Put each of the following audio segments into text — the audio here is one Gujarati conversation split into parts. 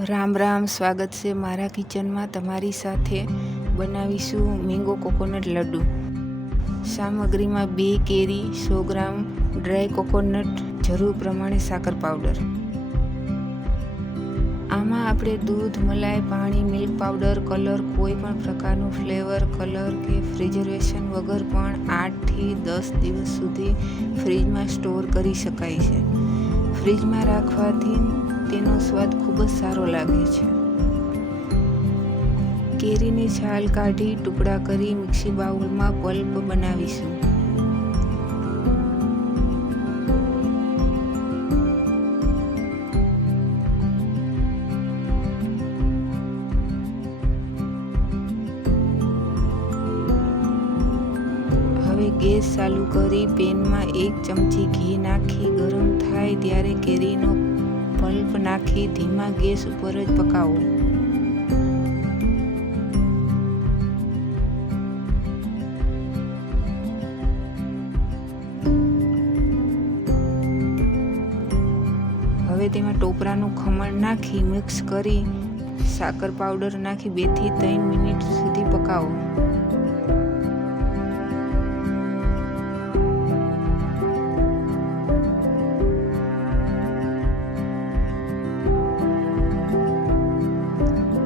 રામ રામ, સ્વાગત છે મારા કિચનમાં. તમારી સાથે બનાવીશું મેંગો કોકોનટ લડ્ડુ. સામગ્રીમાં 2 કેરી, 100 ગ્રામ ડ્રાય કોકોનટ, જરૂર પ્રમાણે સાકર પાવડર. આમાં આપણે દૂધ, મલાઈ, પાણી, મિલ્ક પાવડર, કલર, કોઈ પણ પ્રકારનું ફ્લેવર, કલર કે પ્રિઝર્વેશન વગર પણ 8 થી 10 દિવસ સુધી ફ્રીજમાં સ્ટોર કરી શકાય છે. ફ્રીજમાં રાખવાથી તેનો સ્વાદ ખૂબ જ સારો લાગે છે. કેરીની છાલ કાઢી ટુકડા કરી મિક્સી બાઉલમાં પલ્પ બનાવીશું. હવે ગેસ ચાલુ કરી પેનમાં 1 ચમચી ઘી નાખી ગરમ થાય ત્યારે કેરીનો પલ્પ નાખી ધીમા ગેસ ઉપર જ પકાવો. હવે તેમાં ટોપરાનું ખમણ નાખી મિક્સ કરી સાકર પાવડર નાખી 2 થી 3 મિનિટ સુધી પકાવો.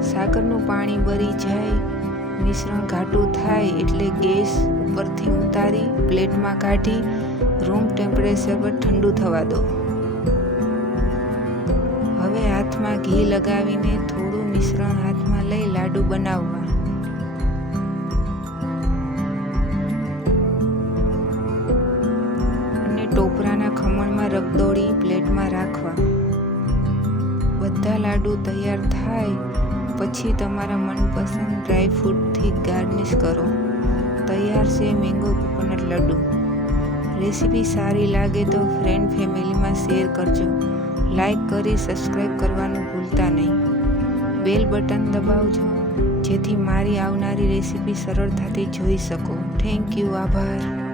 સાકરનું પાણી બળી જાય, મિશ્રણ ઘાટું થાય એટલે ગેસ ઉપરથી ઉતારી પ્લેટમાં કાઢી રૂમ ટેમ્પરેચર પર ઠંડુ થવા દો. હવે હાથમાં ઘી લગાવીને થોડું મિશ્રણ હાથમાં લઈ લાડુ બનાવવા. અને ટોપરાના ખમણમાં રગદોળી પ્લેટમાં રાખવા. બધા લાડુ તૈયાર થાય પછી તમારા મનપસંદ ડ્રાયફ્રૂટથી ગાર્નિશ કરો. તૈયાર છે મેંગો કોકોનટ લડ્ડુ. રેસીપી સારી લાગે તો ફ્રેન્ડ ફેમિલીમાં શેર કરજો. લાઈક કરી સબસ્ક્રાઈબ કરવાનું ભૂલતા નહીં. બેલ બટન દબાવજો જેથી મારી આવનારી રેસીપી સરળતાથી જોઈ શકો. Thank you. આભાર.